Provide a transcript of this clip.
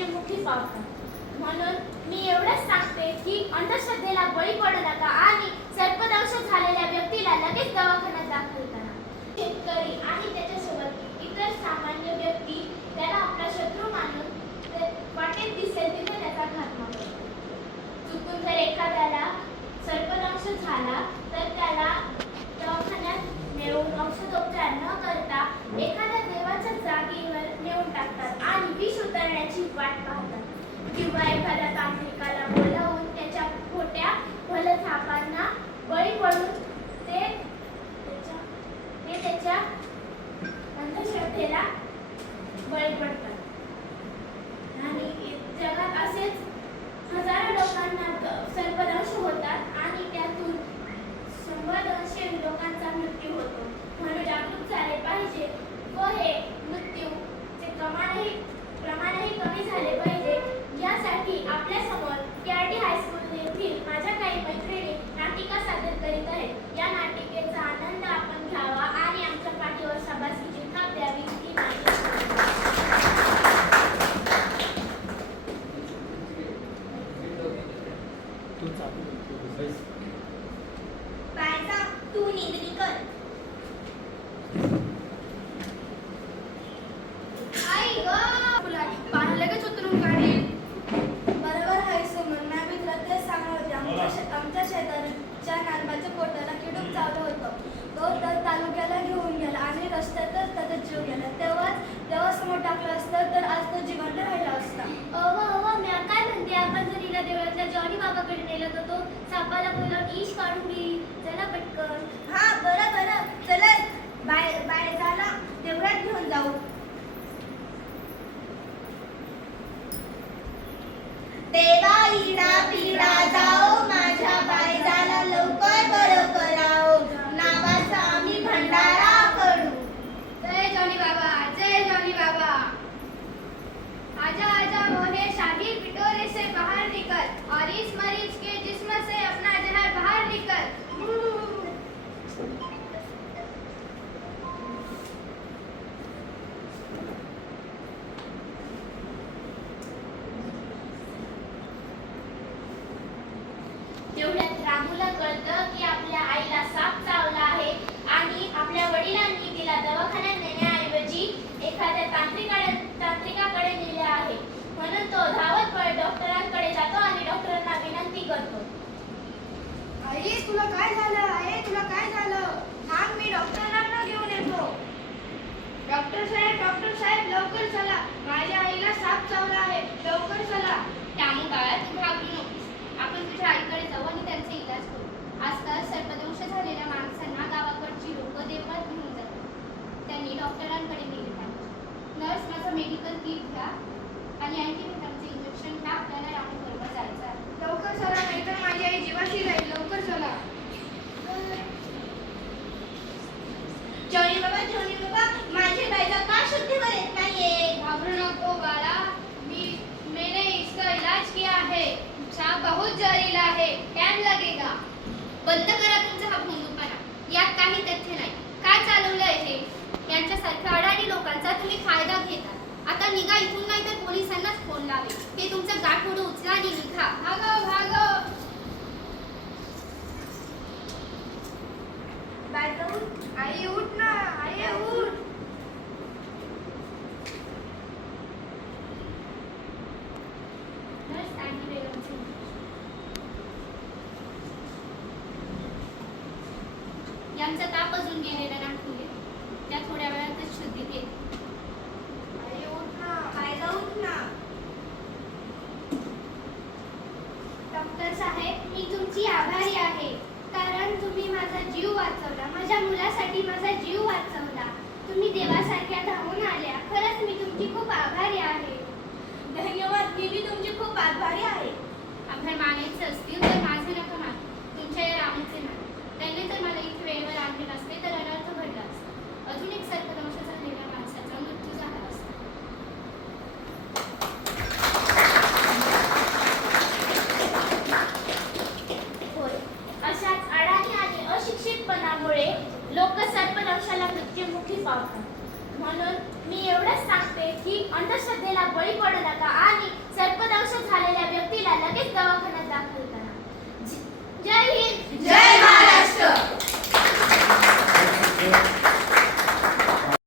म्हणजे मोठी पावतात म्हणून मी एवढंच सांगते की अंधश्रद्धेला बळी पडू नका आणि सर्पदंश झालेल्या व्यक्तीला लगेच दवाखान्यात दाखल करा. शेतकरी आणि त्याच्यासोबत इतर सामान्य व्यक्ती त्याला आपला शत्रू मानून वाटेत दिसेल तिथे त्याचा घात करतो चुकून जर एखाद्याला सर्पदंश झाला you, bye, Father. मला बोलून डिश काढून घेईल चला पटकन. हा बरं बरं. चला बाय बाय झाला. तेवढ्यात घेऊन जाऊ. तेवढ्यात रामूला कळतं की आपल्या आईला साप चावला आहे आणि आपल्या वडिलांनी तिला दवाखान्यात नेण्याऐवजी एखाद्या तांत्रिकाकडे तांत्रिकाकडे नेले आहे. म्हणून तो धावत पळत डॉक्टरांकडे जातो आणि डॉक्टरांना विनंती करतो. आई तुला काय झालं? आहे तुला काय झालं? थांब मी डॉक्टरांना घेऊन येतो. डॉक्टर साहेब डॉक्टर साहेब लवकर चला. माझ्या आईला साप चावला आहे. लवकर चला त्यामुळे बाळा तू घाबरू नकोस आपण तुझ्या आईकडे जाऊ आणि त्यांचा इलाज करू आजकाल सर्पदंश झालेल्या माणसांना गावाकडची लोक देवळात घेऊन जातात त्यांनी डॉक्टरांकडे नेले पाहिजे. नर्स माझं मेडिकल किट घ्या आणि अँटीबायोटिकचं इंजेक्शन घ्या आपल्याला राहून बरोबर जायचं आहे. लवकर चला नाहीतर माझी आई जीवाशी राहील. लवकर चला. जॉनी बाबा जॉनी बाबा माझी बायजा का शुद्धीवर येत नाहीये? घाबरू नको बाळा. मी मैंने इसका इलाज किया है साप बहुत जहरीला है टाइम लगेगा. बंद करा तुमचा हा भोंदूपणा यात काही तथ्य नाही. काय चालवलंय हे? यांच्यासारख्या आता निघा इथून नाही तर पोलिसांनाच फोन लावे हे तुमचं गाठोडं उचला आणि निघा. भागो भागो. आई उठ ना. आई उठ. यांचा ताप अजून गेलेला नाही त्या थोड्या वेळातच शुद्धीत येईल आई उठ ना बायजा उठ ना डॉक्टर साहेब मी तुमची आभारी आहे कारण तुम्ही माझा जीव वाचवला माझ्या मुलासाठी माझा जीव वाचवला तुम्ही देवासारख्या धावून आल्या खरंच मी तुमची खूप आभारी आहे धन्यवाद मी बी तुमची खूप आभारी आहे आभार असतील तर माझे नका मान. तुमच्या या रामाचे मान त्यांनी जर मला इथे वेळेवर आणले नसते तर अनर्थ घडला असता. अजून एक सर्पदंश झालेल्या माणसाचा मृत्यू झाला असता. होय. अशाच अडाणी आणि अशिक्षितपणामुळे लोक सर्पदंशाला मृत्युमुखी पावतात. म्हणून मी एवढंच सांगते की अंधश्रद्धेला बळी पडू नका आणि सर्व